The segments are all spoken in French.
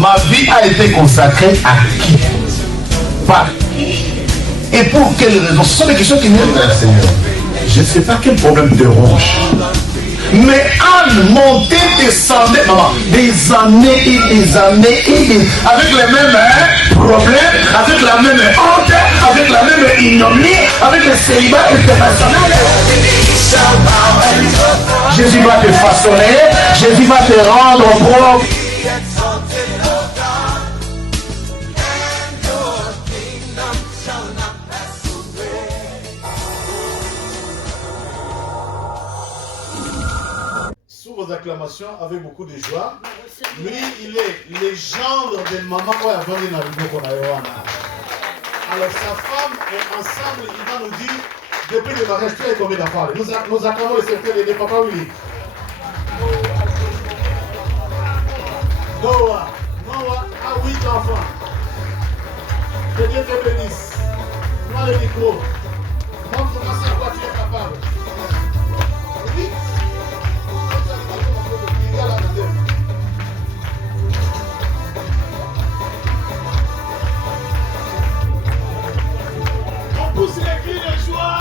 Ma vie a été consacrée à qui? Par qui? Et pour quelle raison? Ce sont des questions qui viennent vers le Seigneur. Je ne sais pas quel problème te ronge. Mais Anne montait, descendait, maman, des années et des années et des, avec les mêmes problèmes, avec la même honte, avec la même ignominie, avec le célibat international. Jésus va te façonner, Jésus va te rendre propre. Sous vos acclamations, avec beaucoup de joie. Lui, il est légende de maman qui a vendu dans le groupe. Alors sa femme est ensemble, il va nous dire depuis le mariage, tu as combien d'enfants? Nous acclamons le secrétaire de Papa Willy. Noah a 8 enfants. Que Dieu te bénisse. Prends le micro. Montre-moi ça quoi tu es capable. 8. On pousse les cris de joie.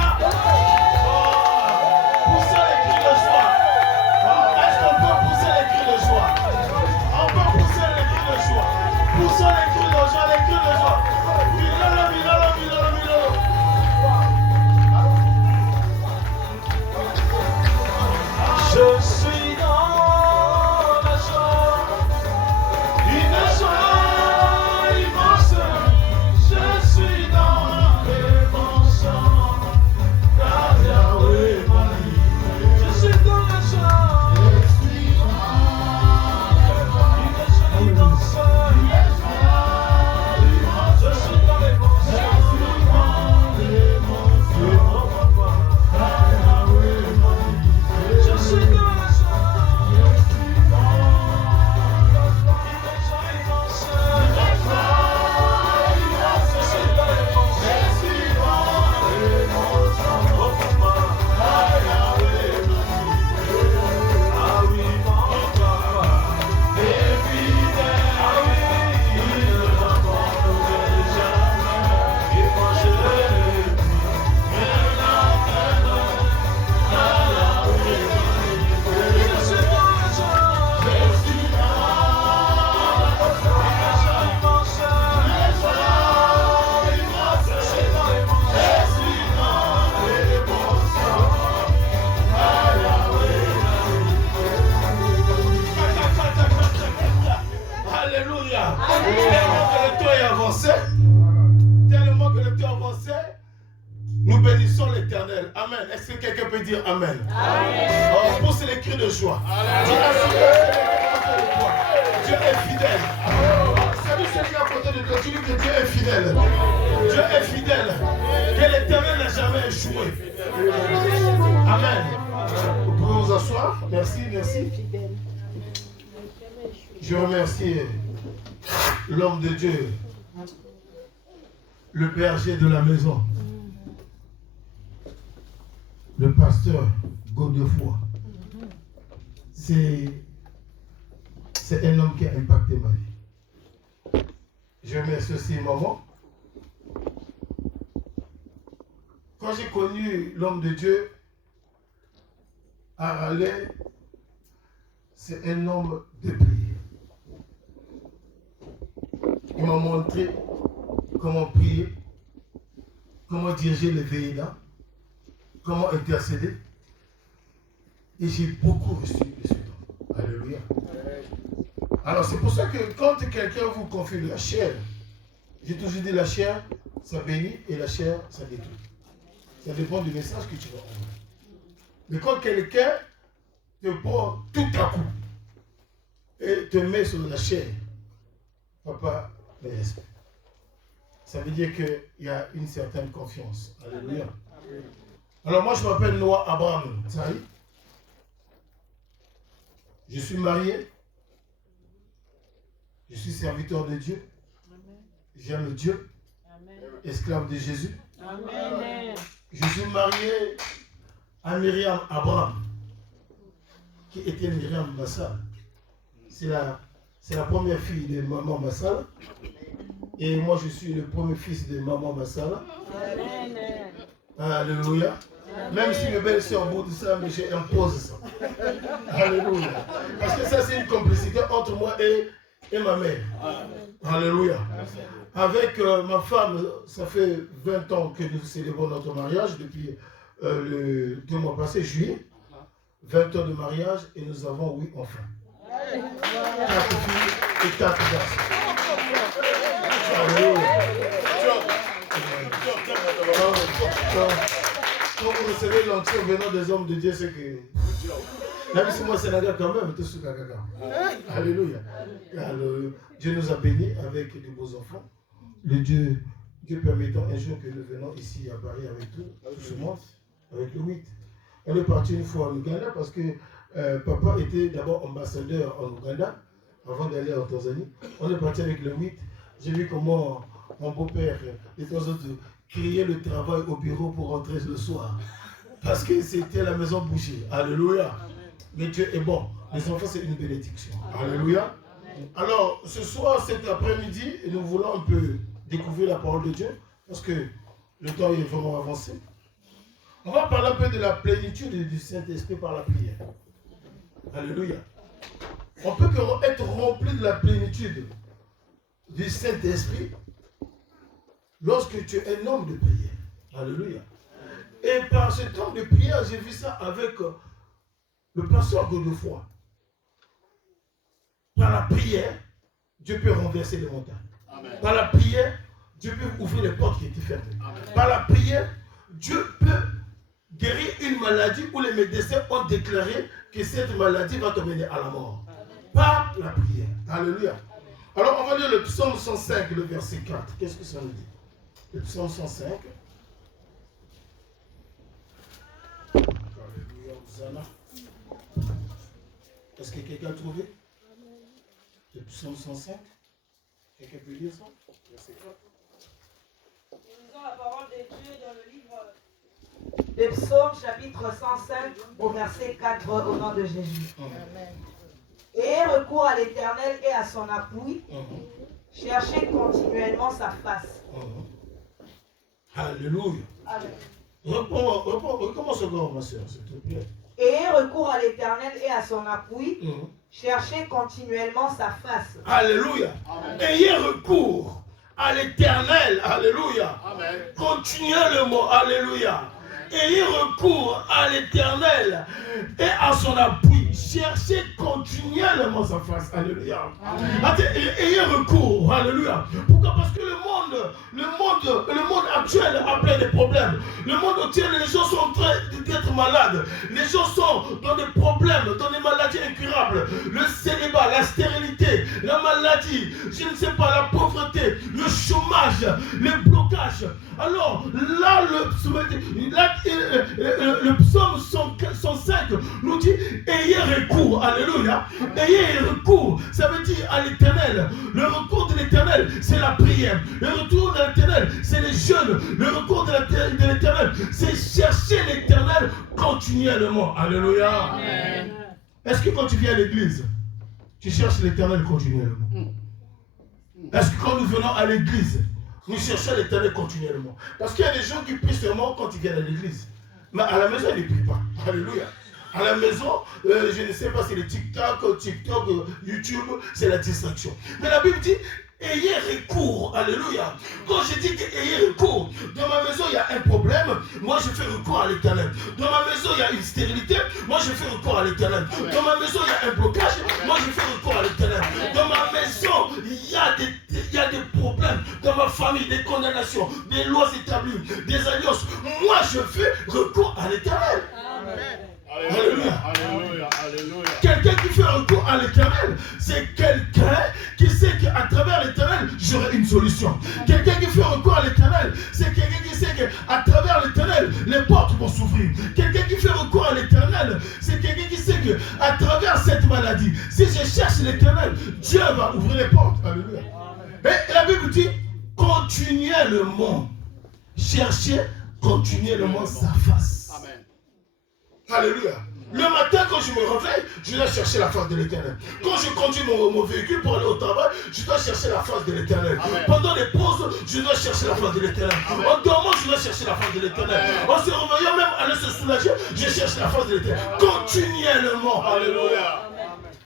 Poussez les cris de joie. Est-ce qu'on peut pousser les cris de joie? On peut pousser les cris de joie. Poussons les cris de joie, les cris de joie. Milolo, milolo, milolo, milolo. Je suis dans la joie, une joie immense. Je suis dans les bons chants, car Yahweh m'a livré. Je suis dans la joie, une joie immense. Je suis dans les bons chants, car Yahweh m'a livré. Je suis dans la Alléluia. Tellement que le temps est avancé, tellement que le temps est avancé, nous bénissons l'Éternel. Amen. Est-ce que quelqu'un peut dire Amen? Amen. Oh, pousse les cris de joie. Dieu est fidèle. Salut celui à côté de toi, tu dis que Dieu est fidèle. Dieu est fidèle. Que l'Éternel n'a jamais échoué. Amen. Vous pouvez vous asseoir. Merci, merci. Je remercie l'homme de Dieu, le berger de la maison, le pasteur Godefroy. C'est un homme qui a impacté ma vie. Je remercie aussi maman. Quand j'ai connu l'homme de Dieu, Haralé, c'est un homme de prière. Il m'a montré comment prier, comment diriger les veillants, comment intercéder. Et j'ai beaucoup reçu de ce temps. Alléluia. Alors c'est pour ça que quand quelqu'un vous confie la chair, j'ai toujours dit la chair, ça bénit et la chair, ça détruit. Ça dépend du message que tu vas envoyer. Mais quand quelqu'un te prend tout à coup et te met sur la chair, papa, le respect. Ça veut dire qu'il y a une certaine confiance. Alléluia. Alors moi je m'appelle Noah Abraham. Je suis marié. Je suis serviteur de Dieu. J'aime Dieu. Esclave de Jésus. Amen. Je suis marié à Myriam Abraham, qui était Myriam Bassal. C'est la c'est la première fille de Maman Massala. Et moi, je suis le premier fils de Maman Massala. Alléluia. Même si mes belles-sœurs bout de ça, mais j'impose ça. Alléluia. Parce que ça, c'est une complicité entre moi et ma mère. Alléluia. Avec ma femme, ça fait 20 ans que nous célébrons notre mariage, depuis le 2 mois passés, juillet. 20 ans de mariage et nous avons 8 enfants. 4 filles et 4 garçons. Quand vous recevez l'onction venant des hommes de Dieu, c'est que... Même si moi c'est Naga quand même, tout ce Kaka. Alléluia. Alors, Dieu nous a bénis avec de beaux enfants. Le Dieu permettant un jour que nous venons ici à Paris avec tout ce monde, avec le 8. On est parti une fois en Ouganda parce que papa était d'abord ambassadeur en Ouganda avant d'aller en Tanzanie. On est parti avec le 8. J'ai vu comment mon beau-père et tous autres criaient le travail au bureau pour rentrer le soir. Parce que c'était la maison bouchée. Alléluia. Mais Dieu est bon. Les enfants, c'est une bénédiction. Alléluia. Alors, ce soir, cet après-midi, nous voulons un peu découvrir la parole de Dieu parce que le temps est vraiment avancé. On va parler un peu de la plénitude du Saint-Esprit par la prière. Alléluia. On peut être rempli de la plénitude du Saint-Esprit lorsque tu es un homme de prière. Alléluia. Et par ce temps de prière, j'ai vu ça avec le pasteur Godefroy. Par la prière, Dieu peut renverser les montagnes. Amen. Par la prière, Dieu peut ouvrir les portes qui étaient fermées. Amen. Par la prière, Dieu peut guérir une maladie où les médecins ont déclaré que cette maladie va te mener à la mort. Par la prière. Alléluia. Alors on va lire le psaume 105, le verset 4. Qu'est-ce que ça nous dit? Le psaume 105. Alléluia, Hosanna. Est-ce que quelqu'un a trouvé? Le psaume 105. Quelqu'un peut lire ça? Verset 4. Nous lisons la parole de Dieu dans le livre des psaumes, chapitre 105, au verset 4, au nom de Jésus. Amen. Ayez recours à l'Éternel et à son appui. Cherchez continuellement sa face. Alléluia. Amen. Recommence encore, ma soeur, s'il te plaît. Ayez recours à l'Éternel et à son appui. Cherchez continuellement sa face. Alléluia. Amen. Ayez recours à l'Éternel. Alléluia. Amen. Continuellement. Alléluia. Ayez recours à l'Éternel et à son appui. Cherchez continuellement sa face. Alléluia. Ayez recours. Alléluia. Pourquoi? Parce que le monde actuel a plein de problèmes. Le monde entier, les gens sont en train d'être malades. Les gens sont dans des problèmes, dans des maladies incurables. Le célibat, la stérilité, la maladie, je ne sais pas, la pauvreté, le chômage, les blocages. Alors là, le psaume 105 nous dit ayez recours. Alléluia. Ayez recours, ça veut dire à l'Éternel. Le recours de l'Éternel, c'est la prière. Le retour de l'Éternel, c'est les jeûnes. Le recours de l'Éternel, c'est chercher l'Éternel continuellement. Alléluia. Amen. Est-ce que quand tu viens à l'église, tu cherches l'Éternel continuellement? Est-ce que quand nous venons à l'église, nous cherchons l'Éternel continuellement? Parce qu'il y a des gens qui prient seulement quand ils viennent à l'église. Mais à la maison, ils ne prient pas. Alléluia. À la maison, je ne sais pas si c'est le TikTok, YouTube, c'est la distraction. Mais la Bible dit, ayez recours. Alléluia. Quand je dis ayez recours, dans ma maison, il y a un problème, moi je fais recours à l'Éternel. Dans ma maison, il y a une stérilité, moi je fais recours à l'Éternel. Dans ma maison, il y a un blocage, moi je fais recours à l'Éternel. Dans ma maison, il y a des problèmes. Dans ma famille, des condamnations, des lois établies, des alliances. Moi je fais recours à l'Éternel. Amen. Alléluia. Alléluia. Alléluia. Quelqu'un qui fait recours à l'Éternel, c'est quelqu'un qui sait qu'à travers l'Éternel, j'aurai une solution. Quelqu'un qui fait recours à l'Éternel, c'est quelqu'un qui sait qu'à travers l'Éternel, les portes vont s'ouvrir. Quelqu'un qui fait recours à l'Éternel, c'est quelqu'un qui sait qu'à travers cette maladie, si je cherche l'Éternel, Dieu va ouvrir les portes. Alléluia. Et la Bible dit, continuellement, cherchez continuellement sa face. Amen. Alléluia. Le matin, quand je me réveille, je dois chercher la face de l'Éternel. Quand je conduis mon véhicule pour aller au travail, je dois chercher la face de l'Éternel. Pendant les pauses, je dois chercher la face de l'Éternel. En dormant, je dois chercher la face de l'Éternel. En se réveillant, même aller se soulager, je cherche la face de l'Éternel. Continuellement. Alléluia.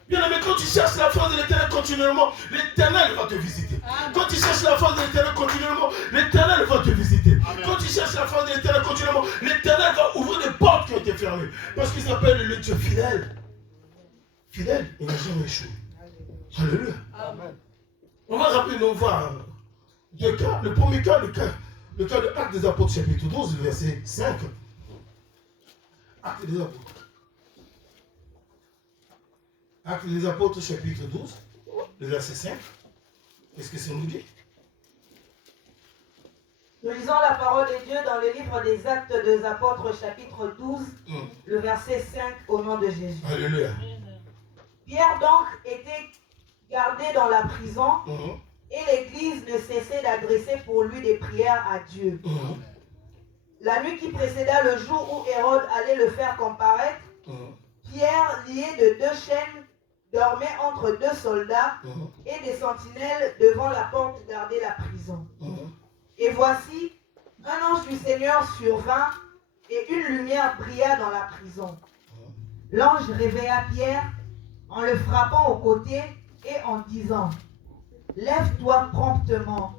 Bien aimé, quand tu cherches la face de l'Éternel continuellement, l'Éternel va te visiter. Quand tu cherches la face de l'Éternel continuellement, l'Éternel va te visiter. Quand tu cherches la face de l'Éternel continuellement, l'Éternel va ouvrir des portes qui ont été fermées. Parce qu'il s'appelle le Dieu fidèle. Fidèle, il n'a jamais échoué. Alléluia. On va rapidement voir deux cas. Le premier cas, le cas de Actes des Apôtres, chapitre 12, verset 5. Actes des Apôtres. Actes des Apôtres, chapitre 12, le verset 5. Qu'est-ce que ça nous dit? Nous lisons la parole de Dieu dans le livre des Actes des Apôtres, chapitre 12, le verset 5, au nom de Jésus. Alléluia. Pierre donc était gardé dans la prison et l'Église ne cessait d'adresser pour lui des prières à Dieu. La nuit qui précéda le jour où Hérode allait le faire comparaître, Pierre, lié de 2 chaînes, dormait entre 2 soldats et des sentinelles devant la porte gardait la prison. Et voici, un ange du Seigneur survint et une lumière brilla dans la prison. L'ange réveilla Pierre en le frappant au côté et en disant « Lève-toi promptement ».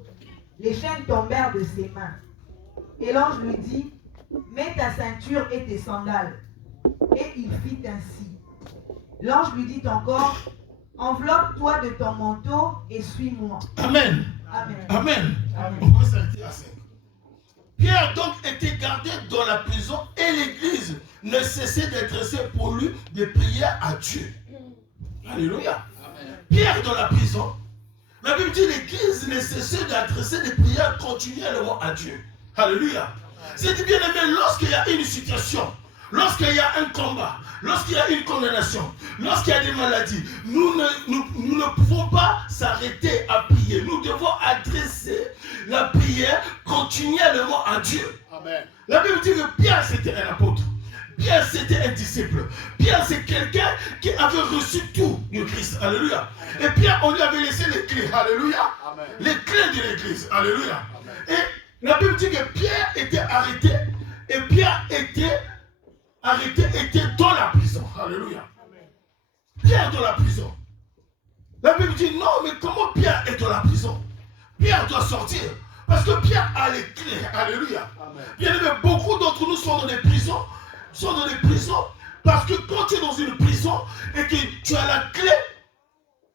Les chaînes tombèrent de ses mains. Et l'ange lui dit « Mets ta ceinture et tes sandales ». Et il fit ainsi. L'ange lui dit encore « Enveloppe-toi de ton manteau et suis-moi ». Amen. Amen. Amen. On va s'arrêter à 5. Pierre donc était gardé dans la prison et l'Église ne cessait d'adresser pour lui des prières à Dieu. Alléluia. Amen. Pierre dans la prison, la Bible dit l'Église ne cessait d'adresser des prières continuellement à Dieu. Alléluia. C'est bien aimé, lorsqu'il y a une situation, lorsqu'il y a un combat, lorsqu'il y a une condamnation, lorsqu'il y a des maladies, nous ne pouvons pas s'arrêter à prier. Nous devons adresser la prière continuellement à Dieu. Amen. La Bible dit que Pierre c'était un apôtre. Pierre c'était un disciple. Pierre c'est quelqu'un qui avait reçu tout du Christ. Alléluia. Et Pierre on lui avait laissé les clés. Alléluia. Amen. Les clés de l'église. Alléluia. Amen. Et la Bible dit que Pierre était arrêté et Pierre était dans la prison. Alléluia. Pierre dans la prison. La Bible dit non, mais comment Pierre est dans la prison? Pierre doit sortir. Parce que Pierre a les clés. Alléluia. Bien aimé, beaucoup d'entre nous sont dans des prisons. Parce que quand tu es dans une prison et que tu as la clé,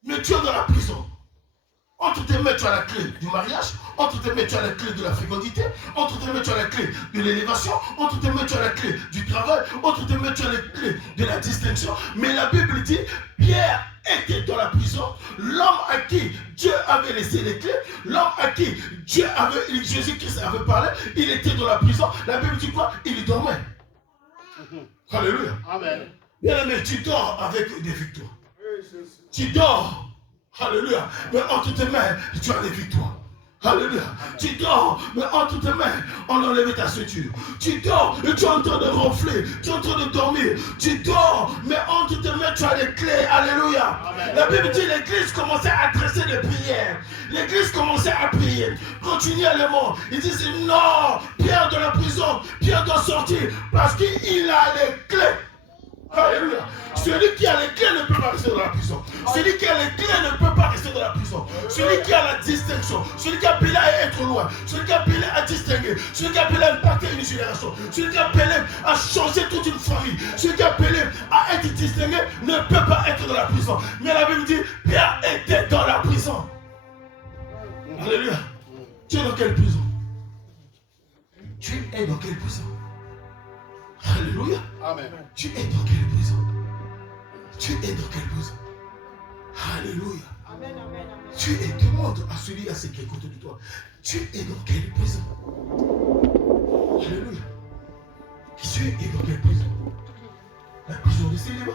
mais tu es dans la prison. Entre tes mains, tu as la clé du mariage. Entre tes mains, tu as la clé de la fécondité. Entre tes mains, tu as la clé de l'élévation. Entre tes mains, tu as la clé du travail. Entre tes mains, tu as la clé de la distinction. Mais la Bible dit, Pierre était dans la prison. L'homme à qui Dieu avait laissé les clés, l'homme à qui Jésus-Christ avait parlé, il était dans la prison. La Bible dit quoi? Il dormait. Alléluia. Amen. Bien aimé, tu dors avec des victoires. Tu dors. Alléluia. Mais entre tes mains, tu as des victoires. Alléluia. Tu dors, mais entre tes mains, on a enlevé ta ceinture. Tu dors et tu es en train de ronfler. Tu es en train de dormir. Tu dors, mais entre tes mains, tu as les clés. Alléluia. Amen. La Bible dit l'église commençait à adresser des prières. L'église commençait à prier continuellement. Ils disent non, Pierre de la prison, Pierre doit sortir parce qu'il a les clés. Alléluia. Celui qui a les clés ne peut pas rester dans la prison. Celui qui a les clés ne peut pas rester dans la prison. Celui qui a la distinction, celui qui a appelé à être loin, celui qui a appelé à distinguer, celui qui a appelé à impacter une génération, celui qui a appelé à changer toute une famille, celui qui a appelé à être distingué ne peut pas être dans la prison. Mais la Bible dit, Pierre était dans la prison. Alléluia. Tu es dans quelle prison? Tu es dans quelle prison? Alléluia. Amen. Tu es dans quelle prison? Tu es dans quelle prison? Alléluia. Amen, amen, amen. Tu es, demande à celui à ce qui est côté de toi. Tu es dans quelle prison? Alléluia. Tu es dans quelle prison? La prison de célibat.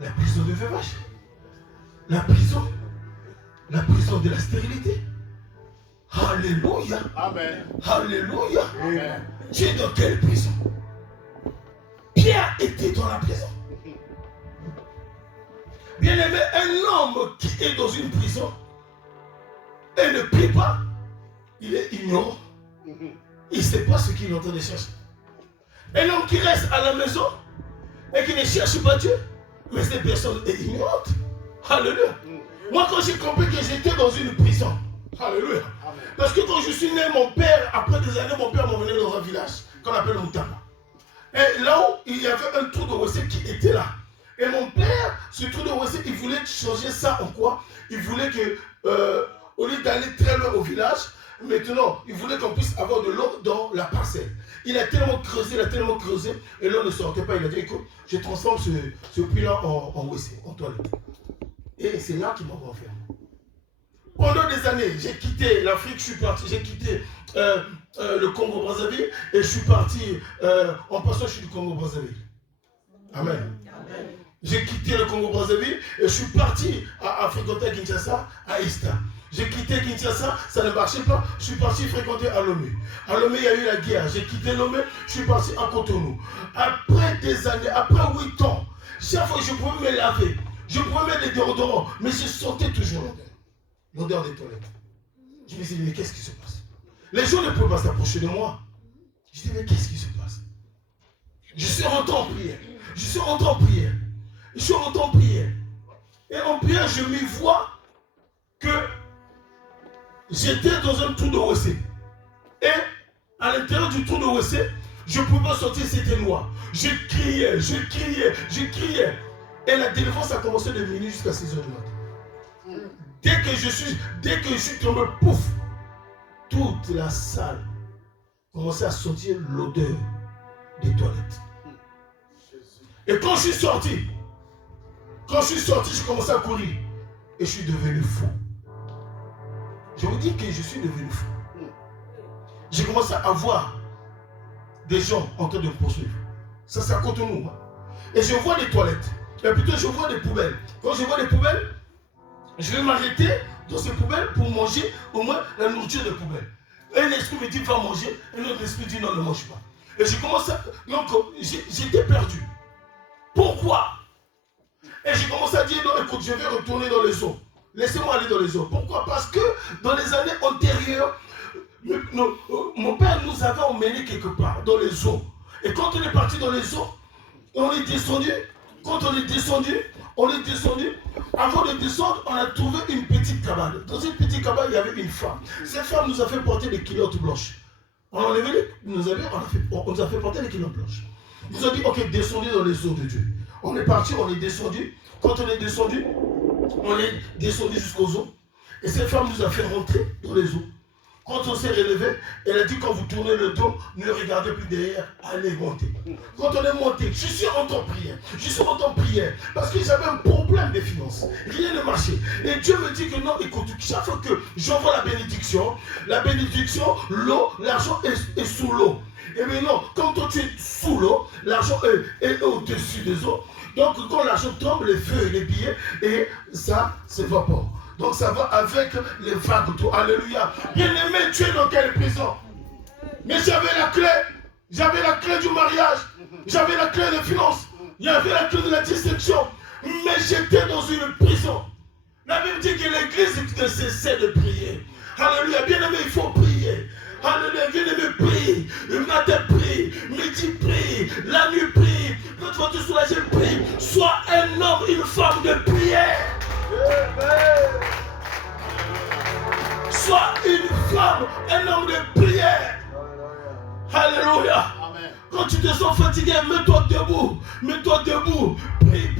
La prison de veuvage. La prison de la stérilité. Alléluia. Amen. Alléluia. Amen. Tu es dans quelle prison? Pierre était dans la prison. Bien aimé, un homme qui est dans une prison et ne prie pas, il est ignorant. Il ne sait pas ce qu'il est en train de chercher. Un homme qui reste à la maison et qui ne cherche pas Dieu, mais cette personne est ignorante. Alléluia. Moi, quand j'ai compris que j'étais dans une prison, alléluia. Parce que quand je suis né, mon père, après des années, mon père m'a emmené dans un village qu'on appelle Moutama. Et là où il y avait un trou de WC qui était là. Et mon père, ce trou de WC, il voulait changer ça en quoi? Il voulait que, au lieu d'aller très loin au village, maintenant, il voulait qu'on puisse avoir de l'eau dans la parcelle. Il a tellement creusé, et l'eau ne sortait pas. Il a dit, écoute, je transforme ce puits-là en WC, en toilette. Et c'est là qu'il m'a renfermé. Pendant des années, j'ai quitté l'Afrique, je suis parti, j'ai quitté le Congo-Brazzaville, et je suis parti, en passant, je suis du Congo-Brazzaville. Amen. J'ai quitté le Congo-Brazzaville, et je suis parti à fréquenter Kinshasa, à Ista. J'ai quitté Kinshasa, ça ne marchait pas, je suis parti fréquenter à Lomé. À Lomé, il y a eu la guerre, j'ai quitté Lomé, je suis parti à Cotonou. Après des années, après 8 ans, chaque fois que je pouvais me laver, je pouvais mettre des déodorants, mais je sentais toujours l'odeur des toilettes. Je me disais, mais qu'est-ce qui se passe? Les gens ne pouvaient pas s'approcher de moi. Je disais, mais qu'est-ce qui se passe? Je suis rentré en prière. Je suis rentré en prière. Je suis rentré en prière. Et en prière, je m'y vois que j'étais dans un trou de WC. Et à l'intérieur du trou de WC, je ne pouvais pas sortir, c'était noir. Je criais. Et la délivrance a commencé de venir jusqu'à 6h du matin. Dès que je suis tombé, pouf, toute la salle commençait à sentir l'odeur des toilettes. Et quand je suis sorti, je commençais à courir. Et je suis devenu fou. Je vous dis que je suis devenu fou. J'ai commencé à voir des gens en train de me poursuivre. Ça, c'est à Cotonou. Et je vois des toilettes. Et plutôt, je vois des poubelles. Quand je vois des poubelles, je vais m'arrêter dans ces poubelles pour manger au moins la nourriture des poubelles. Un esprit me dit, va manger. Et l'autre esprit dit, non, ne mange pas. Et j'ai commencé à... Donc, j'étais perdu. Pourquoi? Et j'ai commencé à dire, non, écoute, je vais retourner dans les eaux. Laissez-moi aller dans les eaux. Pourquoi? Parce que dans les années antérieures, mon père nous avait emmenés quelque part, dans les eaux. Et quand on est parti dans les eaux, on est descendu. Quand on est descendu, avant de descendre, on a trouvé une petite cabane. Dans cette petite cabane, il y avait une femme. Cette femme nous a fait porter des culottes blanches. On a nous a fait porter des culottes blanches. Ils nous ont dit, ok, descendez dans les eaux de Dieu. On est parti, on est descendu. Quand on est descendu jusqu'aux eaux. Et cette femme nous a fait rentrer dans les eaux. Quand on s'est relevé, elle a dit, quand vous tournez le dos, ne regardez plus derrière, allez monter. Quand on est monté, je suis rentré en prière. Parce que j'avais un problème de finances. Rien ne marchait. Et Dieu me dit que non, écoute, chaque fois que j'envoie la bénédiction, l'eau, l'argent est sous l'eau. Et maintenant, quand toi tu es sous l'eau, l'argent est au-dessus des eaux. Donc quand l'argent tombe, les feux et les billets, et ça s'évapore. Donc ça va avec les vagues. Alléluia. Bien-aimé, tu es dans quelle prison? Mais j'avais la clé du mariage, j'avais la clé des finances, il y avait la clé de la distinction. Mais j'étais dans une prison. La Bible dit que l'église ne cessait de prier. Alléluia. Bien-aimé, il faut prier. Alléluia. Bien-aimé, prie. Le matin, prie. Midi, prie. La nuit, prie. Quand tu vas te soulager, prie. Sois un homme, une femme de prière. Sois une femme, un homme de prière. Alléluia. Quand tu te sens fatigué, mets-toi debout. Prie.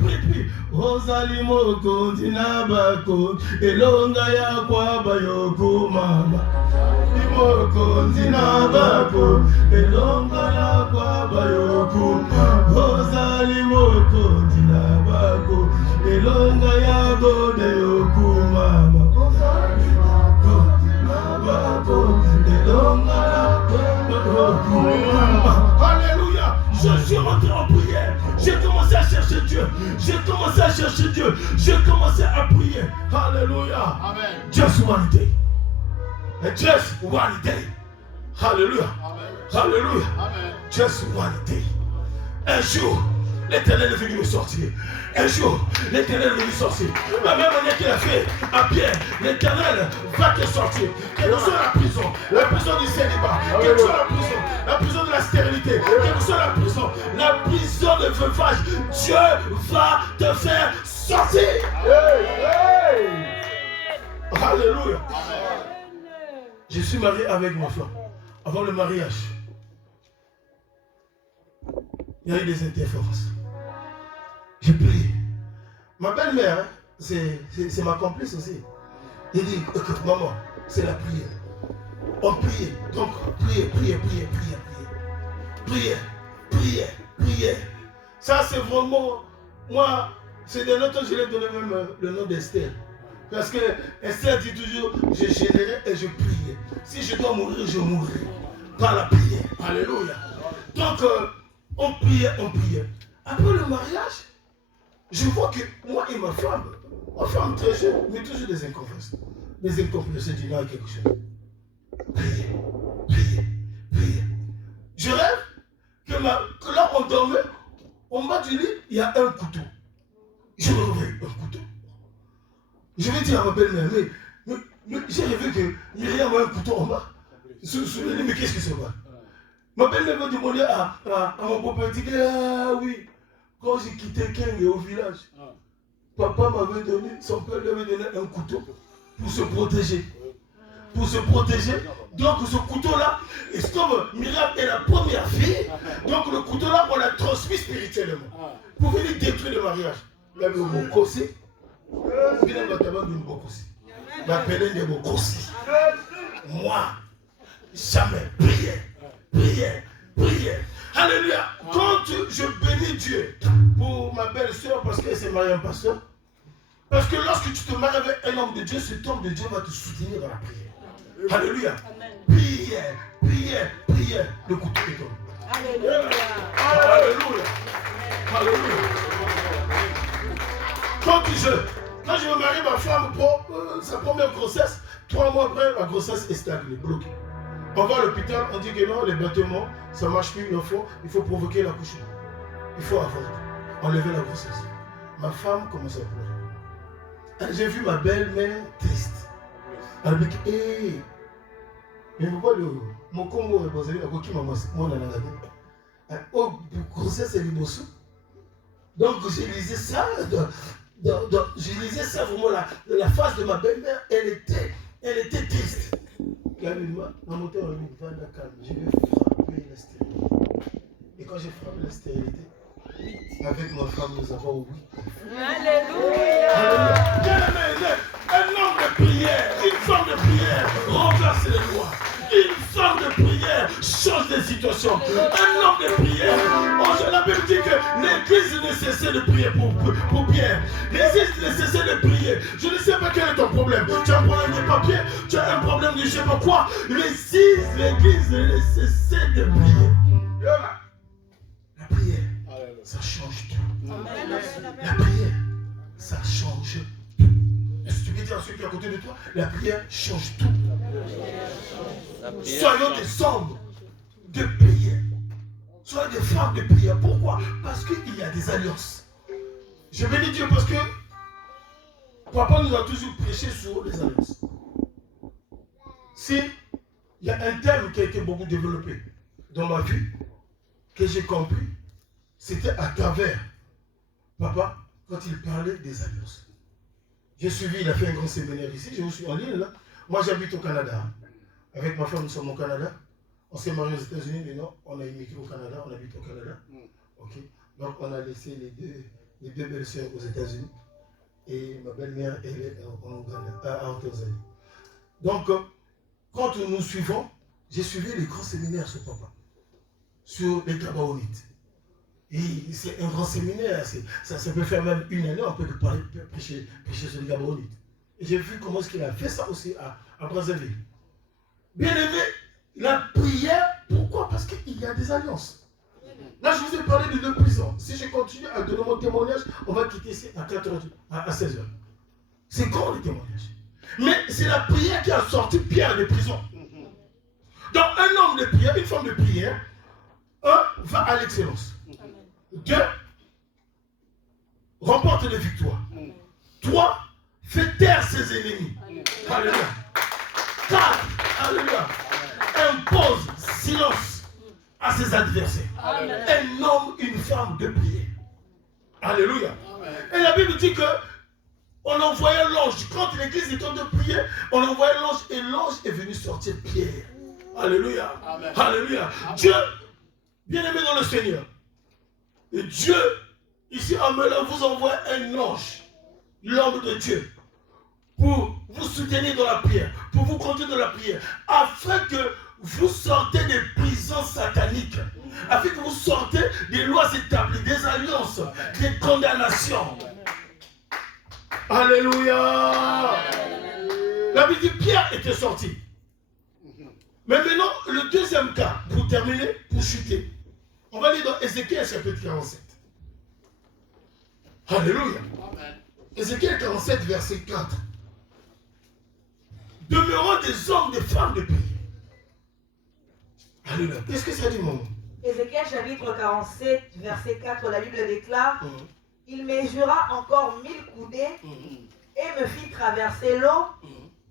Rosalie moko dinabako elonga ya kwa bayoko mama. Moko dinabako elonga ya kwa bayoko. Rosalie moko dinabako elonga ya gode yoku mama. Rosalie moko dinabako elonga ya kwa mama. Alléluia. Je suis rentré en prière. J'ai commencé à chercher Dieu. J'ai commencé à prier. Alléluia. Amen. Just one day. Just one day. Hallelujah. Amen. Hallelujah. Amen. Just one day. Un jour, l'Éternel est venu me sortir. Un jour, l'Éternel est venu sortir. La même manière qu'il a fait à Pierre, l'Éternel va te sortir. Quelle que soit la prison du célibat, quelle que soit la prison de la stérilité, quelle que soit la prison de veuvage, Dieu va te faire sortir. Alléluia. Je suis marié avec ma femme. Avant le mariage, il y a eu des interférences. J'ai prié. Ma belle-mère, hein, c'est ma complice aussi. Il dit, écoute, maman, c'est la prière. On priait. Donc, prière. Ça, c'est vraiment, moi, c'est des noms que je l'ai donné même le nom d'Esther. Parce que Esther dit toujours, je générais et je priais. Si je dois mourir, je mourrai. Par la prière. Alléluia. Donc, on priait. Après le mariage, je vois que moi et ma femme très jeune, mais toujours des incompréhensions. Des incompréhensions du nom à quelque chose. Prier. Je rêve que là on dormait, en bas du lit, il y a un couteau. Je me réveille, un couteau. Je vais dire à ma belle-mère, mais j'ai rêvé que Myriam a un couteau en bas. Sous le lit, mais qu'est-ce qui se passe? Ma belle-mère m'a demandé à mon beau-père, dit que, ah oui, quand j'ai quitté Keng au village, papa m'avait donné, son père lui avait donné un couteau pour se protéger. Donc ce couteau-là, et comme Myriam est la première fille, donc le couteau-là, on l'a transmis spirituellement. Pour venir détruire le mariage. Là, il m'a cassé. Il m'a cassé. Moi, jamais. Prière. Alléluia. Quand je bénis Dieu pour ma belle-sœur, parce qu'elle s'est mariée à un pasteur, parce que lorsque tu te maries avec un homme de Dieu, cet homme de Dieu va te soutenir dans la prière. Alléluia. Prière. Le couteau est tombé. Alléluia. Quand je me marie ma femme pour sa première grossesse, 3 mois après, la grossesse est stagnée, bloquée. On va à l'hôpital, on dit que non, les battements, ça ne marche plus, il faut provoquer l'accouchement. Il faut avorter, enlever la grossesse. Ma femme commence à pleurer. J'ai vu ma belle-mère triste. Elle me dit, hé, mais pourquoi mon Congo est posé à quoi qui m'a mon anangadé? Oh, grossesse et libosso. Donc je lisais ça, je lisais ça vraiment la face de ma belle-mère, elle était triste. Calme-moi, ma moto a dit, va la calme, je vais frapper la stérilité. Et quand j'ai frappé la stérilité, avec ma femme, nous avons oui. Alléluia. Un homme de prière, une femme de prière renverse les lois. Une femme de prière change des situations. Un homme de prière. La Bible dit que l'église ne cessait de prier pour Pierre. L'église ne cessait de prier. Je ne sais pas quel est ton problème. Tu as un problème de papier, tu as un problème de je ne sais pas quoi. L'église ne cessait de prier. La prière, ça change tout. La prière, ça change tout. Est-ce que tu peux dire à ceux qui sont à côté de toi, la prière change tout. Soyons des hommes de prière. Soyons des femmes de prière. Pourquoi? Parce qu'il y a des alliances. Je bénis Dieu parce que papa nous a toujours prêché sur les alliances. Si il y a un thème qui a été beaucoup développé dans ma vie, que j'ai compris, c'était à travers papa quand il parlait des alliances. J'ai suivi, il a fait un grand séminaire ici, je suis en ligne là. Moi j'habite au Canada. Avec ma femme, nous sommes au Canada. On s'est mariés aux États-Unis, mais non, on a immigré au Canada, on habite au Canada. Ok. Donc on a laissé les deux belles-sœurs aux États-Unis. Et ma belle-mère, elle est en Ouganda, en Tanzanie. Donc, quand nous suivons, j'ai suivi les grands séminaires sur papa, sur les Gabaonites. Et c'est un grand séminaire, ça peut faire même une année, on peut prêcher sur les Gabaonites. Et j'ai vu comment est-ce qu'il a fait ça aussi à Brazzaville. Bien aimé, la prière, pourquoi? Parce qu'il y a des alliances. Là, je vous ai parlé de 2 prisons. Si je continue à donner mon témoignage, on va quitter ici à 4h, à 16h. C'est grand le témoignage. Mais c'est la prière qui a sorti Pierre de prison. Donc, un homme de prière, une femme de prière, va à l'excellence. 2, remporte les victoires. 3, fais taire ses ennemis. Alléluia. 4, alléluia, impose silence à ses adversaires. Un homme, une femme de prière. Alléluia. Et la Bible dit que on envoyait l'ange. Quand l'église était en train de prier, on envoyait l'ange et l'ange est venu sortir Pierre. Alléluia. Amen. Alléluia. Amen. Dieu, bien aimé dans le Seigneur, et Dieu, ici en Melun, vous envoie un ange, l'homme de Dieu, pour vous soutenir dans la prière, pour vous conduire dans la prière, afin que vous sortez des prisons sataniques, afin que vous sortez des lois établies, des alliances, des condamnations. Alléluia. La Bible dit Pierre était sorti. Mais maintenant, le deuxième cas, pour terminer, pour chuter, on va lire dans Ézéchiel chapitre 47. Alléluia. Ézéchiel 47, verset 4. Demeurons des hommes, des femmes de prière. Alléluia. Qu'est-ce que ça dit, mon? Ézéchiel chapitre 47, verset 4, la Bible déclare Il mesura encore 1000 coudées et me fit traverser l'eau,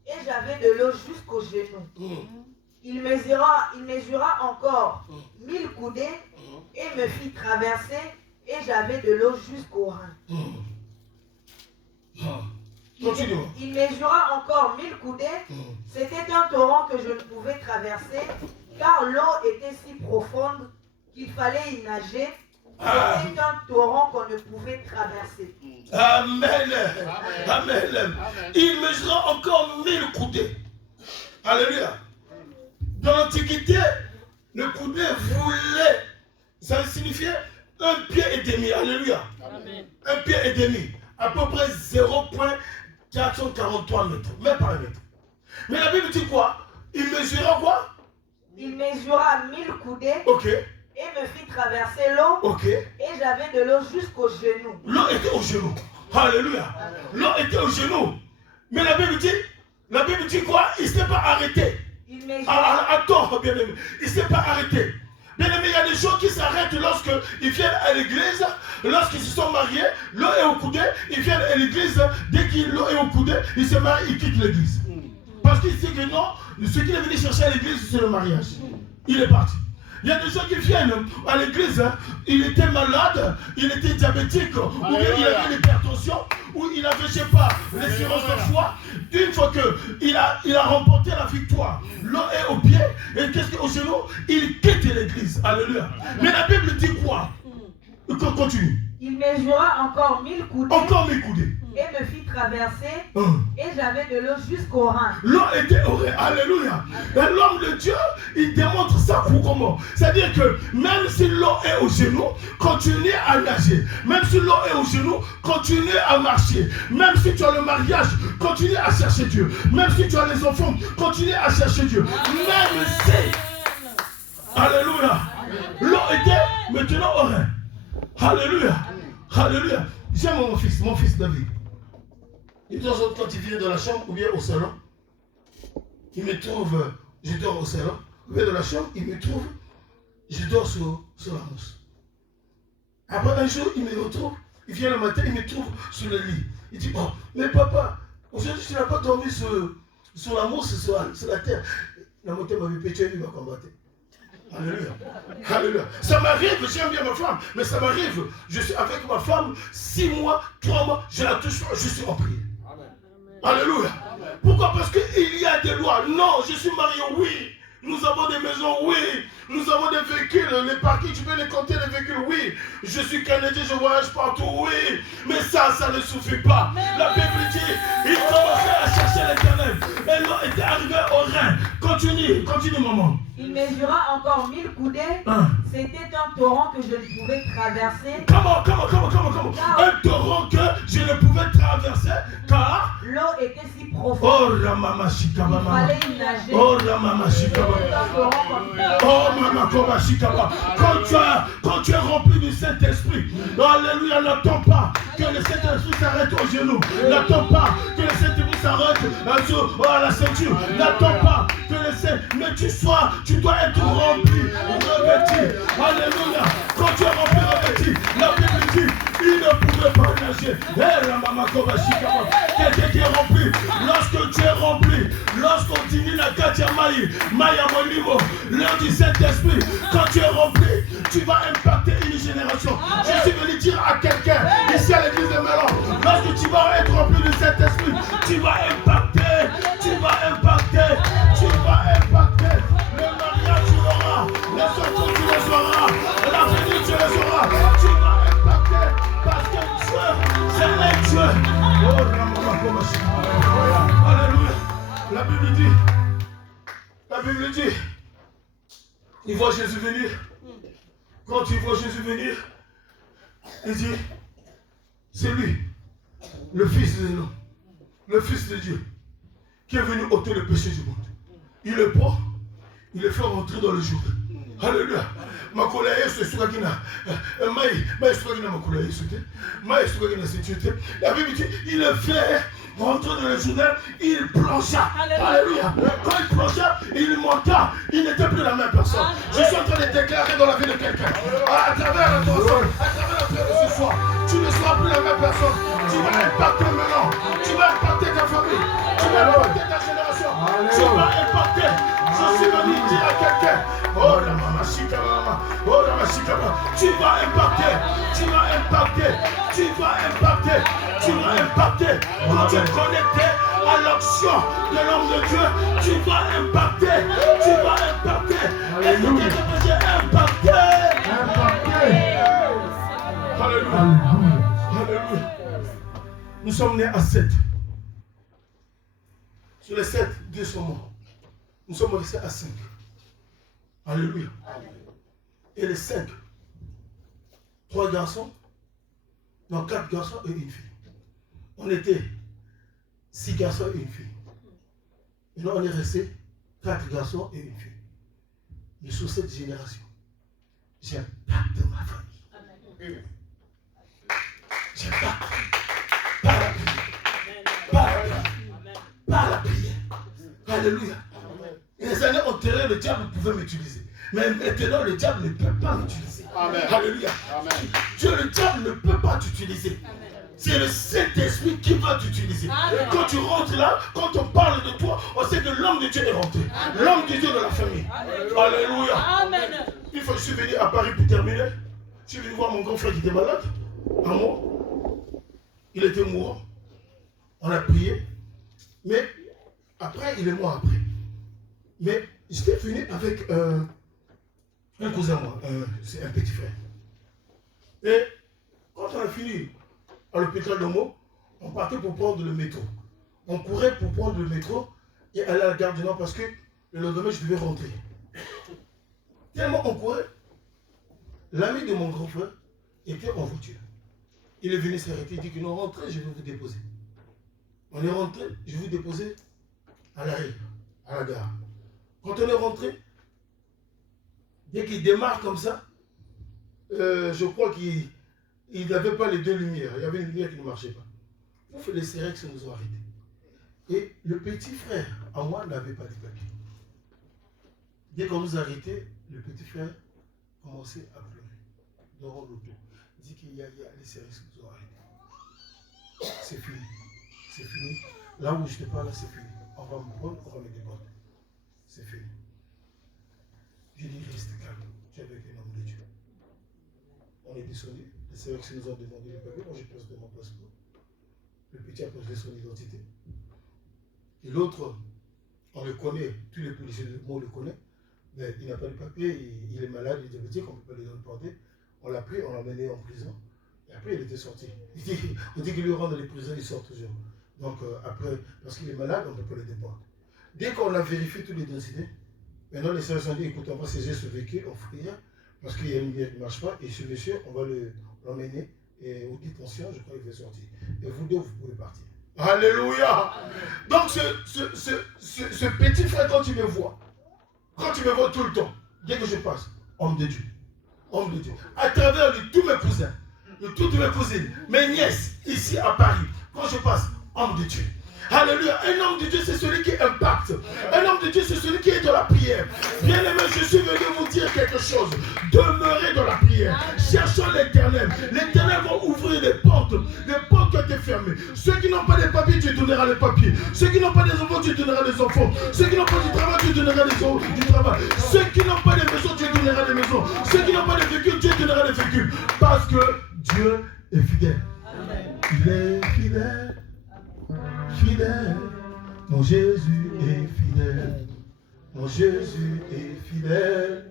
et j'avais de l'eau jusqu'aux genoux. Il mesura encore 1000 coudées et me fit traverser, et j'avais de l'eau jusqu'aux reins. Il mesura encore 1000 coudées. C'était un torrent que je ne pouvais traverser, car l'eau était si profonde qu'il fallait y nager. C'était un torrent qu'on ne pouvait traverser. Amen. Amen. Il mesura encore 1000 coudées. Alléluia. Dans l'Antiquité, le coudé voulait, ça signifiait un pied et demi. Alléluia. Amen. Un pied et demi. À peu près 0,443 mètres. Même par mètre. Mais la Bible dit quoi? Il mesura quoi? Il mesura 1000 coudées. Ok. Et me fit traverser l'eau. Ok. Et j'avais de l'eau jusqu'aux genoux. L'eau était aux genoux. Alléluia. L'eau était aux genoux. Mais la Bible dit quoi? Il ne s'est pas arrêté. Attends, bien aimé. Il ne s'est pas arrêté. Bien aimé, il y a des gens qui s'arrêtent lorsqu'ils viennent à l'église, lorsqu'ils se sont mariés, l'eau est au coudé, ils viennent à l'église, dès que l'eau est au coudé, ils se marient, ils quittent l'église. Parce qu'ils disent que non, ce qu'il est venu chercher à l'église, c'est le mariage. Il est parti. Il y a des gens qui viennent à l'église, il était malade, il était diabétique, ou bien il avait l'hypertension, ou il avait, je ne sais pas, l'espérance de foi. Une fois qu'il a remporté la victoire, l'eau est au pied, et qu'est-ce qu'au genou? Il quitte l'église. Alléluia. Mais la Bible dit quoi? Continue. Il mesura encore 1000 coudées. Encore 1000 coudées. Et me fit traverser. Et j'avais de l'eau jusqu'au rein. L'eau était au rein. Alléluia. Et l'homme de Dieu, il démontre ça pour comment? C'est-à-dire que même si l'eau est au genou, continue à nager. Même si l'eau est au genou, continue à marcher. Même si tu as le mariage, continue à chercher Dieu. Même si tu as les enfants, continue à chercher Dieu. Même si. Alléluia. L'eau était maintenant au rein. Alléluia. Alléluia. J'aime mon fils David. Et de temps en temps, quand il vient dans la chambre ou bien au salon, il me trouve, je dors au salon, il vient dans la chambre, il me trouve, je dors sur la mousse. Après un jour, il me retrouve, il vient le matin, il me trouve sur le lit. Il dit, oh, mais papa, aujourd'hui tu n'as pas dormi sur la mousse, sur la terre. La montée m'avait pété, il m'a combattu. Alléluia. Alléluia. Ça m'arrive, j'aime bien ma femme, mais ça m'arrive. Je suis avec ma femme 6 mois, 3 mois, je la touche, je suis en prière. Alléluia. Pourquoi? Parce qu'il y a des lois. Non, je suis marié, oui. Nous avons des maisons, oui. Nous avons des véhicules, les parkings, tu peux les compter, les véhicules, oui. Je suis canadien, je voyage partout, oui. Mais ça ne suffit pas. La Bible dit, il commençait à chercher l'Éternel. Et l'eau était arrivée au rein. Continue, maman. Il mesura encore 1000 coudées. C'était un torrent que je ne pouvais traverser. Comment? Un torrent que je ne pouvais traverser, car l'eau était si profonde. Oh, la maman Chikaba. Il fallait y nager. Oh, la maman Chikaba. Oh, maman Koba Chikaba. Quand tu es rempli du Saint-Esprit, alléluia, n'attends pas que le Saint-Esprit s'arrête au genou. N'attends pas que le Saint-Esprit s'arrête à la ceinture. N'attends pas que le Saint-Esprit mais tu dois être rempli, revêtu. Alléluia. Quand tu es rempli, revêtu, la Bible dit, il ne pouvait pas nager. Quelqu'un qui est rempli, lorsque tu es rempli, lorsqu'on dit la Katiamaï, Maya Molimo, l'heure du Saint-Esprit, quand tu es rempli, tu vas impacter une génération. Je suis venu dire à quelqu'un, ici à l'église de Mélan, lorsque tu vas être rempli du Saint-Esprit, tu vas impacter, tu vas impacter, tu vas impacter. Le mariage, tu l'auras, les sorties, tu les auras, la venue, tu les auras, tu vas impacter, parce que Dieu, c'est un Dieu. Oh, alléluia. La Bible dit, il voit Jésus venir. Quand il voit Jésus venir, il dit, c'est lui, le Fils de l'homme, le Fils de Dieu, qui est venu ôter le péché du monde. Il le prend, il le fait rentrer dans le jour. Alléluia. Ma colère est sur la guina. La Bible dit, il le fait rentrer dans le journal, il plongea. Alléluia. Quand il plongea, il monta, il n'était plus la même personne. Je suis en train de déclarer dans la vie de quelqu'un. À travers la personne, à travers la prière de ce soir, tu ne seras plus la même personne. Tu vas impacter maintenant. Tu vas impacter ta famille. Tu vas impacter ta génération. Tu vas impacter. Je suis venu dire à quelqu'un. Oh la maman, chica maman. Oh la maman, chica maman. Tu vas impacter. Tu vas impacter. Tu vas impacter. Tu vas impacter. Quand tu es connecté à l'action de l'homme de Dieu, tu vas impacter. Tu vas impacter. Est-ce que quelqu'un peut dire impacter? Alléluia. Alléluia. Nous sommes nés à 7. Sur les 7, 2 sont morts. Nous sommes restés à 5. Alléluia. Et les 5, 3 garçons, non 4 garçons et une fille. On était 6 garçons et une fille. Et là, on est resté 4 garçons et une fille. Et sur cette génération, j'impacte ma famille. J'impacte par la prière. Par la prière. Par la prière. Alléluia. Et les années antérieures, le diable pouvait m'utiliser. Mais maintenant, le diable ne peut pas m'utiliser. Alléluia. Dieu, le diable ne peut pas t'utiliser. C'est le Saint-Esprit qui va t'utiliser. Quand tu rentres là, quand on parle de toi, on sait que l'homme de Dieu est rentré. L'homme de Dieu de la famille. Alléluia. Amen. Une fois, je suis venu à Paris pour terminer. Je suis venu voir mon grand frère qui était malade. Un mois. Il était mourant. On a prié. Mais après, il est mort après. Mais j'étais venu avec un cousin, moi. C'est un petit frère. Et quand on a fini à l'hôpital de Meaux, on partait pour prendre le métro. On courait pour prendre le métro et aller à la gare du Nord parce que le lendemain, je devais rentrer. Tellement on courait, l'ami de mon grand frère était en voiture. Il est venu s'arrêter, il dit que non, rentrez, je vais vous déposer. On est rentré, je vais vous déposer à l'arrêt, à la gare. Quand on est rentré, dès qu'il démarre comme ça, je crois qu'il n'avait pas les 2 lumières. Il y avait une lumière qui ne marchait pas. Pour faire les Serex, nous ont arrêtés. Et le petit frère, à moi, n'avait pas de papiers. Dès qu'on nous a arrêtés, le petit frère commençait à pleurer. Dans l'auto. Il dit qu'il y a les Serex qui nous ont arrêtés. C'est fini. C'est fini. Là où je te parle, c'est fini. On va me prendre, on va me déporter. C'est fini. Je dis, reste calme. Tu es avec un homme de Dieu. On est descendu. Les Serex nous ont demandé les papiers. Moi, j'ai présenté mon passeport. Le petit a posé son identité. Et l'autre, on le connaît. Tous les policiers du monde le connaissent. Mais il n'a pas de papier. Il est malade, il est diabétique. On ne peut pas les déporter. On l'a pris, on l'a mené en prison. Et après, il était sorti. On dit qu'il lui rentre dans les prisons, il sort toujours. Donc, après, parce qu'il est malade, on ne peut pas le déporter. Dès qu'on a vérifié tous les dossiers, maintenant les services ont dit, écoute, on va saisir ce véhicule, on fouille, parce qu'il y a une lumière qui ne marche pas, et ce monsieur, on va l'emmener aux détentions, je crois qu'il va sortir. Et vous deux, vous pouvez partir. Alléluia. Donc, ce petit frère, quand tu me vois tout le temps, dès que je passe, homme de Dieu, à travers lui, tous mes cousins, de toutes mes cousines, mes nièces, ici à Paris, quand je passe, homme de Dieu. Alléluia. Un homme de Dieu, c'est celui qui impacte. Un homme de Dieu, c'est celui qui est dans la prière. Bien-aimé, je suis venu vous dire quelque chose. Demeurez dans la prière. Cherchons l'Éternel. L'Éternel va ouvrir des portes qui ont été fermées. Ceux qui n'ont pas de papiers, tu donneras les papiers. Ceux qui n'ont pas des enfants, tu donneras des enfants. Ceux qui n'ont pas du travail, tu donneras du travail. Ceux qui n'ont pas de maison, tu donneras des maisons. Ceux qui n'ont pas de véhicules, tu donneras des véhicules. Parce que Dieu est fidèle. Il est fidèle. Fidèle, mon Jésus est fidèle, mon Jésus est fidèle,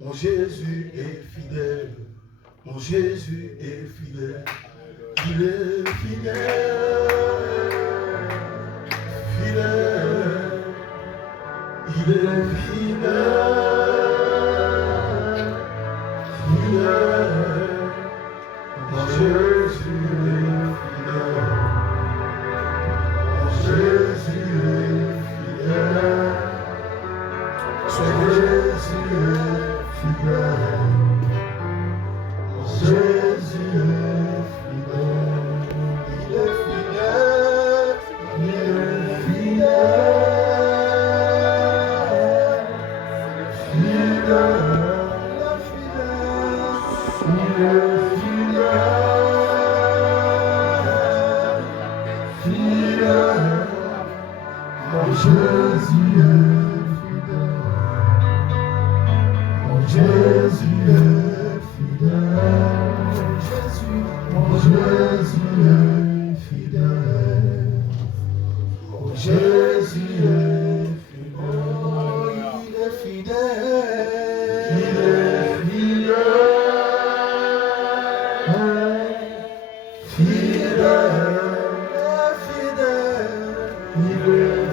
mon Jésus est fidèle, mon Jésus est fidèle, il est fidèle, fidèle, il est fidèle, fidèle, mon Jésus est fidèle. Jésus est fidèle, Jésus est fidèle, Jésus est fidèle, il est fidèle, il est fidèle, fidèle, il est Jésus est fidèle, mon Jésus est fidèle, mon Jésus est fidèle, mon Jésus est fidèle, il est fidèle, il est fidèle, fidèle, il est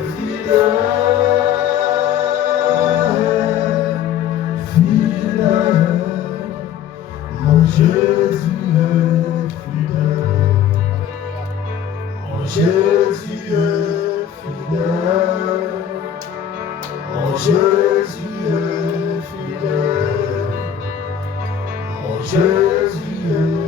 Jésus est fidèle, mon Jésus est fidèle, mon Jésus est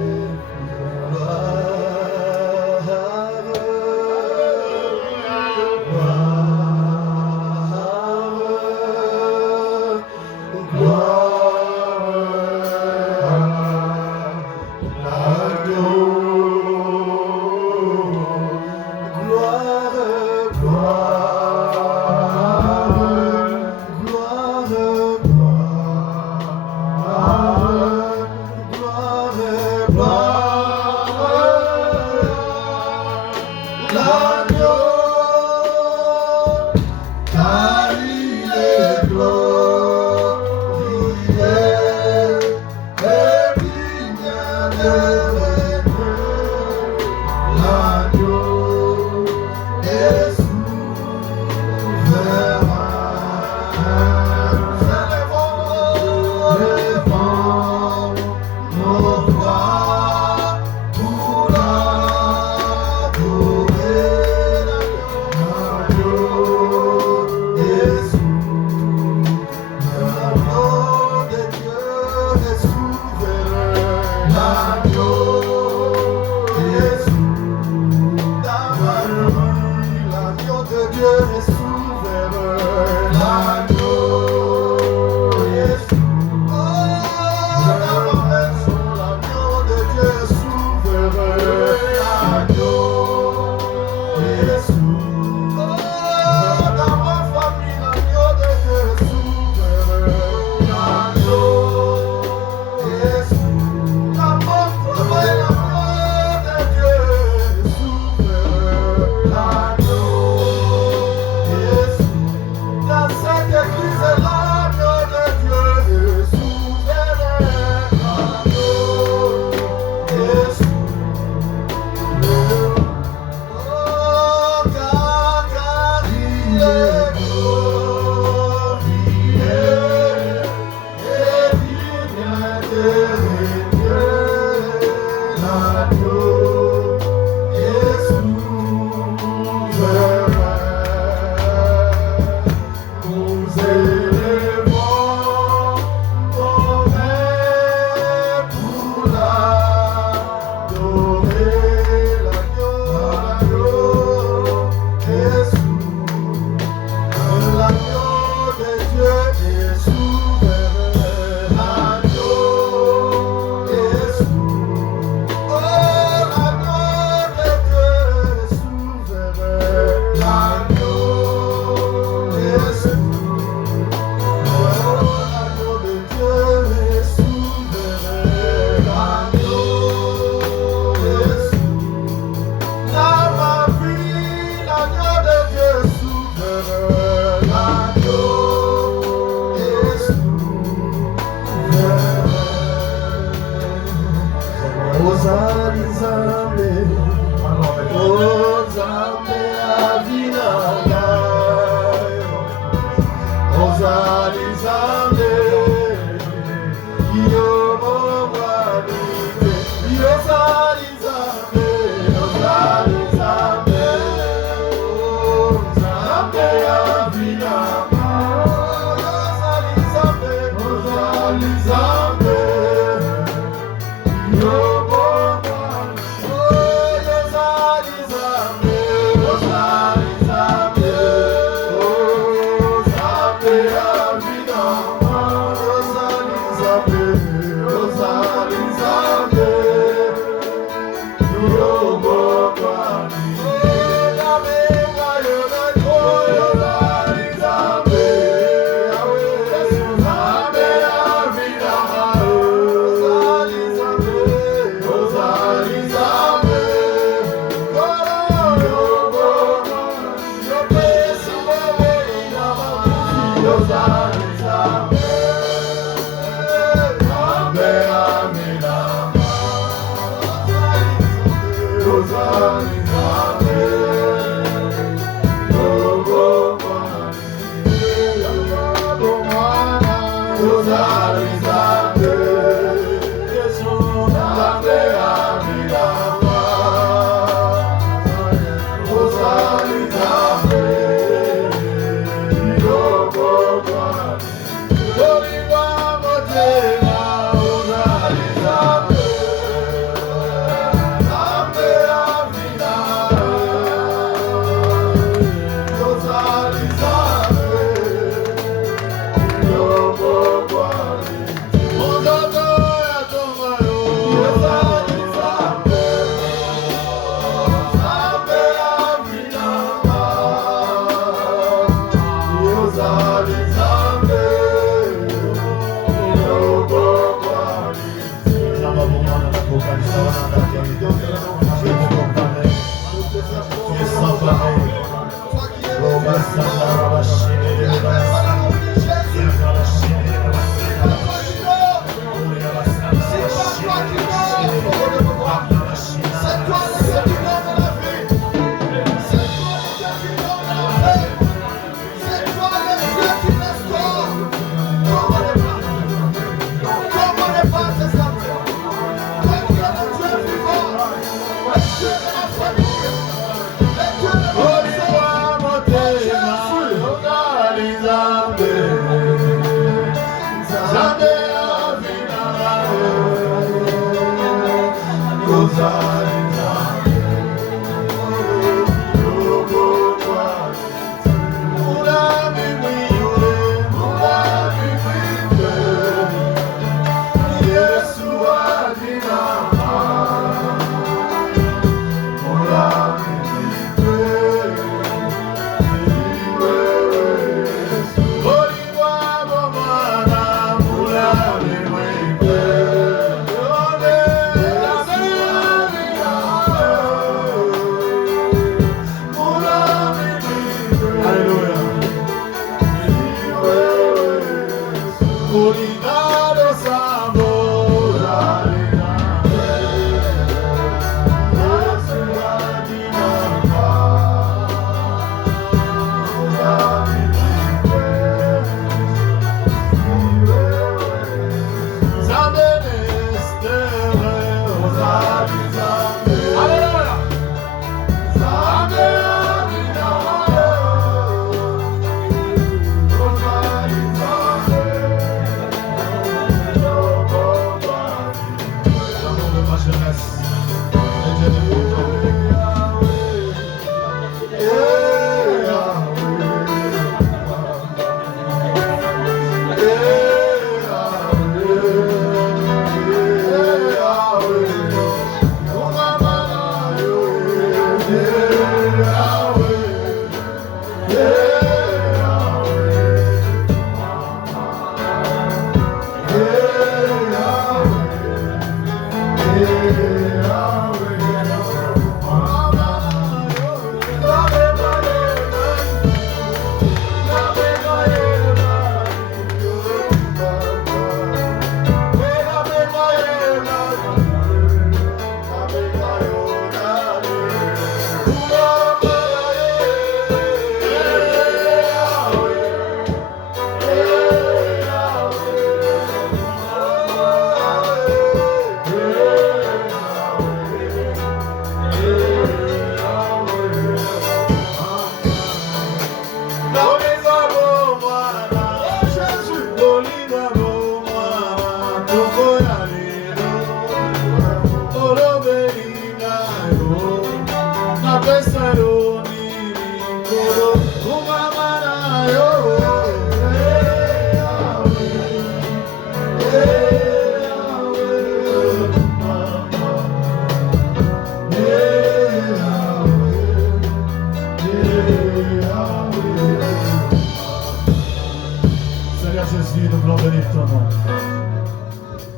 Seigneur Jésus, nous voulons bénir ton nom.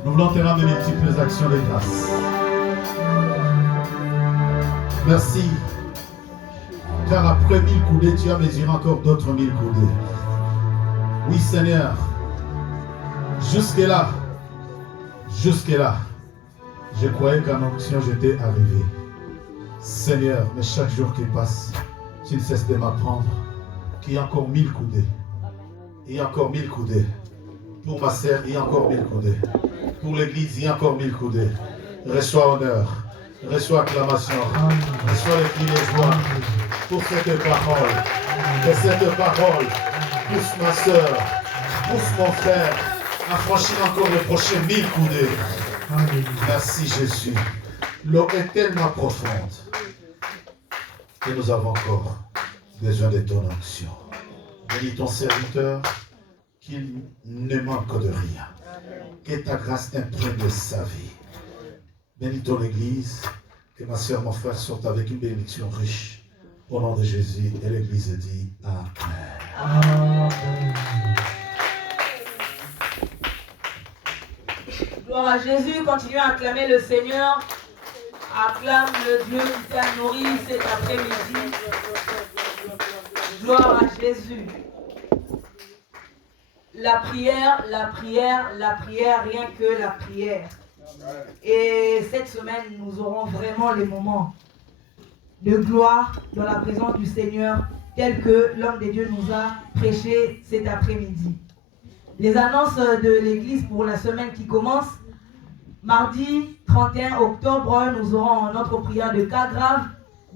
Nous voulons te rendre de multiples actions de grâce. Merci. Car après 1000 coudées, tu as mesuré encore d'autres 1000 coudées. Oui, Seigneur. Jusque-là, je croyais qu'en onction, j'étais arrivé. Seigneur, mais chaque jour qui passe, tu ne cesses de m'apprendre qu'il y a encore 1000 coudées. Il y a encore 1000 coudées. Pour ma sœur, il y a encore 1000 coudées. Pour l'église, il y a encore 1000 coudées. Reçois honneur, reçois acclamation, reçois les cris de joie pour cette parole. Et cette parole pousse ma sœur, pousse mon frère à franchir encore les prochains 1000 coudées. Merci Jésus. L'eau est tellement profonde que nous avons encore besoin de ton onction. Bénis ton serviteur qu'il ne manque de rien. Que ta grâce imprègne sa vie. Bénis ton Église, que ma soeur, mon frère sortent avec une bénédiction riche. Au nom de Jésus, et l'Église dit Amen. Amen. Gloire à Jésus, continue à acclamer le Seigneur. Acclame le Dieu qui t'a nourri cet après-midi. Gloire à Jésus. La prière, rien que la prière. Et cette semaine, nous aurons vraiment les moments de gloire dans la présence du Seigneur, tel que l'homme de Dieu nous a prêché cet après-midi. Les annonces de l'Église pour la semaine qui commence. Mardi 31 octobre, nous aurons notre prière de cas grave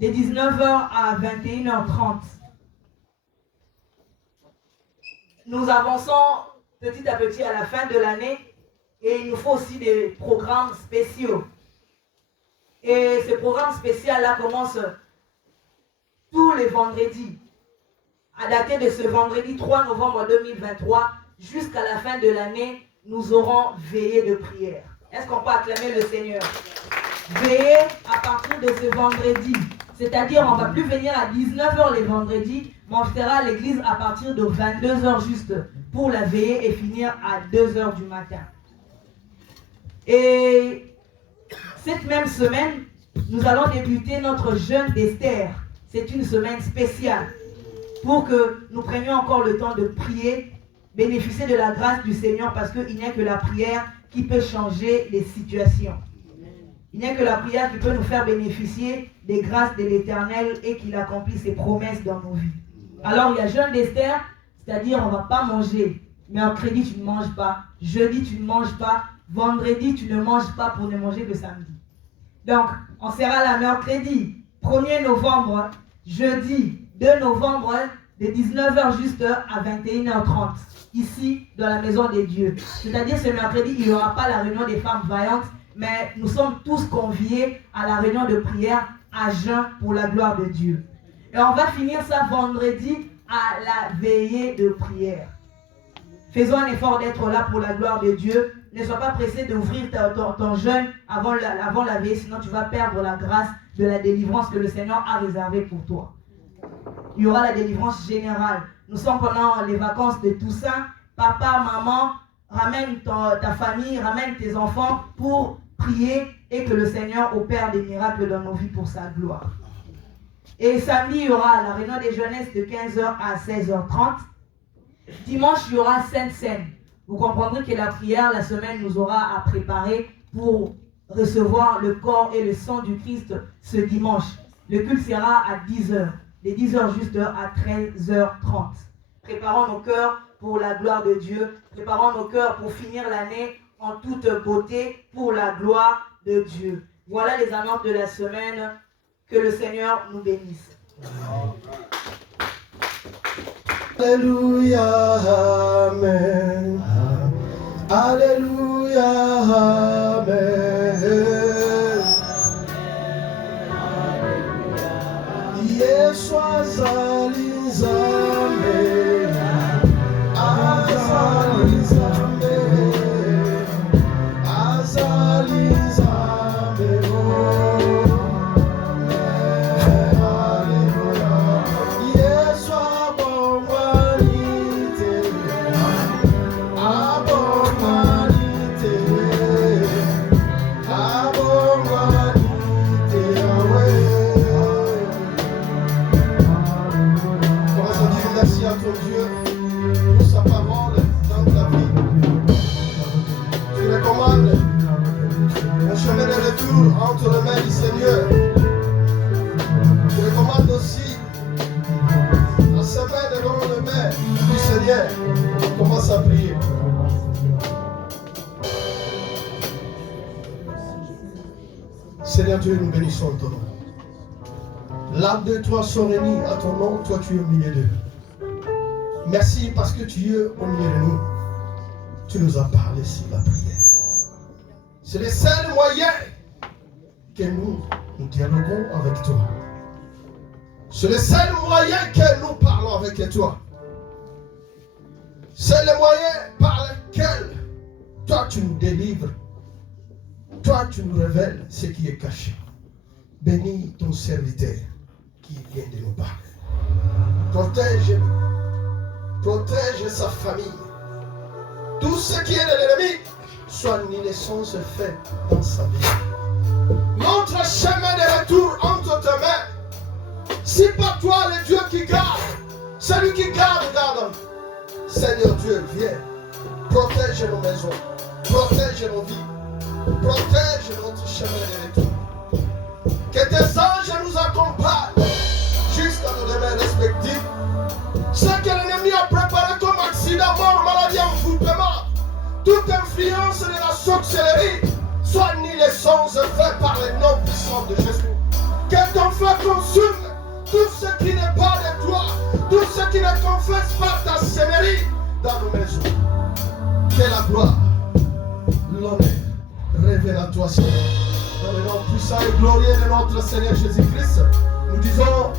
de 19h à 21h30. Nous avançons petit à petit à la fin de l'année et il nous faut aussi des programmes spéciaux. Et ces programmes spéciaux-là commencent tous les vendredis. À dater de ce vendredi 3 novembre 2023, jusqu'à la fin de l'année, nous aurons veillée de prière. Est-ce qu'on peut acclamer le Seigneur? Veillez à partir de ce vendredi. C'est-à-dire, on ne va plus venir à 19h les vendredis, mais on sera à l'église à partir de 22h juste pour la veillée et finir à 2h du matin. Et cette même semaine, nous allons débuter notre jeûne d'Esther. C'est une semaine spéciale pour que nous prenions encore le temps de prier, bénéficier de la grâce du Seigneur parce qu'il n'y a que la prière qui peut changer les situations. Il n'y a que la prière qui peut nous faire bénéficier des grâces de l'Éternel et qu'il accomplit ses promesses dans nos vies. Alors il y a jeûne d'Esther, c'est-à-dire on ne va pas manger. Mercredi tu ne manges pas, jeudi tu ne manges pas, vendredi tu ne manges pas pour ne manger que samedi. Donc on sera là mercredi 1er novembre, jeudi 2 novembre, de 19h juste à 21h30. Ici, dans la maison des dieux. C'est-à-dire, ce mercredi, il n'y aura pas la réunion des femmes vaillantes, mais nous sommes tous conviés à la réunion de prière à jeun pour la gloire de Dieu. Et on va finir ça vendredi à la veillée de prière. Faisons un effort d'être là pour la gloire de Dieu. Ne sois pas pressé d'ouvrir ton jeûne avant la veillée, sinon tu vas perdre la grâce de la délivrance que le Seigneur a réservée pour toi. Il y aura la délivrance générale. Nous sommes pendant les vacances de Toussaint. Papa, maman, ramène ta famille, ramène tes enfants pour prier et que le Seigneur opère des miracles dans nos vies pour sa gloire. Et samedi, il y aura la réunion des jeunesses de 15h à 16h30. Dimanche, il y aura Sainte Seine. Vous comprendrez que la prière, la semaine, nous aura à préparer pour recevoir le corps et le sang du Christ ce dimanche. Le culte sera à 10h. De 10h juste à 13h30. Préparons nos cœurs pour la gloire de Dieu. Préparons nos cœurs pour finir l'année en toute beauté pour la gloire de Dieu. Voilà les annonces de la semaine. Que le Seigneur nous bénisse. Alléluia, Amen. Alléluia, Amen. Yeshua Zalizame, Azalizame, Azalizame, Alléluia. Yeshua Bombanite, Seigneur Dieu, nous bénissons ton nom. L'âme de toi sont réunis à ton nom, toi tu es au milieu d'eux. Merci parce que tu es au milieu de nous. Tu nous as parlé sur la prière. C'est le seul moyen que nous dialoguons avec toi. C'est le seul moyen que nous parlons avec toi. C'est le moyen par lequel toi tu nous délivres. Toi tu nous révèles ce qui est caché. Bénis ton serviteur qui vient de nous parler. Protège sa famille. Tout ce qui est de l'ennemi, soit une naissance faite dans sa vie. Notre chemin de retour entre tes mains. Si par toi le Dieu qui garde, celui qui garde. Seigneur Dieu, viens. Protège nos maisons. Protège nos vies. Protège notre chemin de retour. Que tes anges nous accompagnent jusqu'à nos demeures respectives. Ce que l'ennemi a préparé comme accident, mort, maladie, envoûtement, toute influence de la sorcellerie, soit annulée sans effet par le nom puissant de Jésus. Que ton feu consume tout ce qui n'est pas de toi, tout ce qui ne confesse pas ta seigneurie dans nos maisons. Que la gloire, l'honneur révèle à toi, Seigneur. Dans le nom puissant et glorieux de notre Seigneur Jésus-Christ, nous disons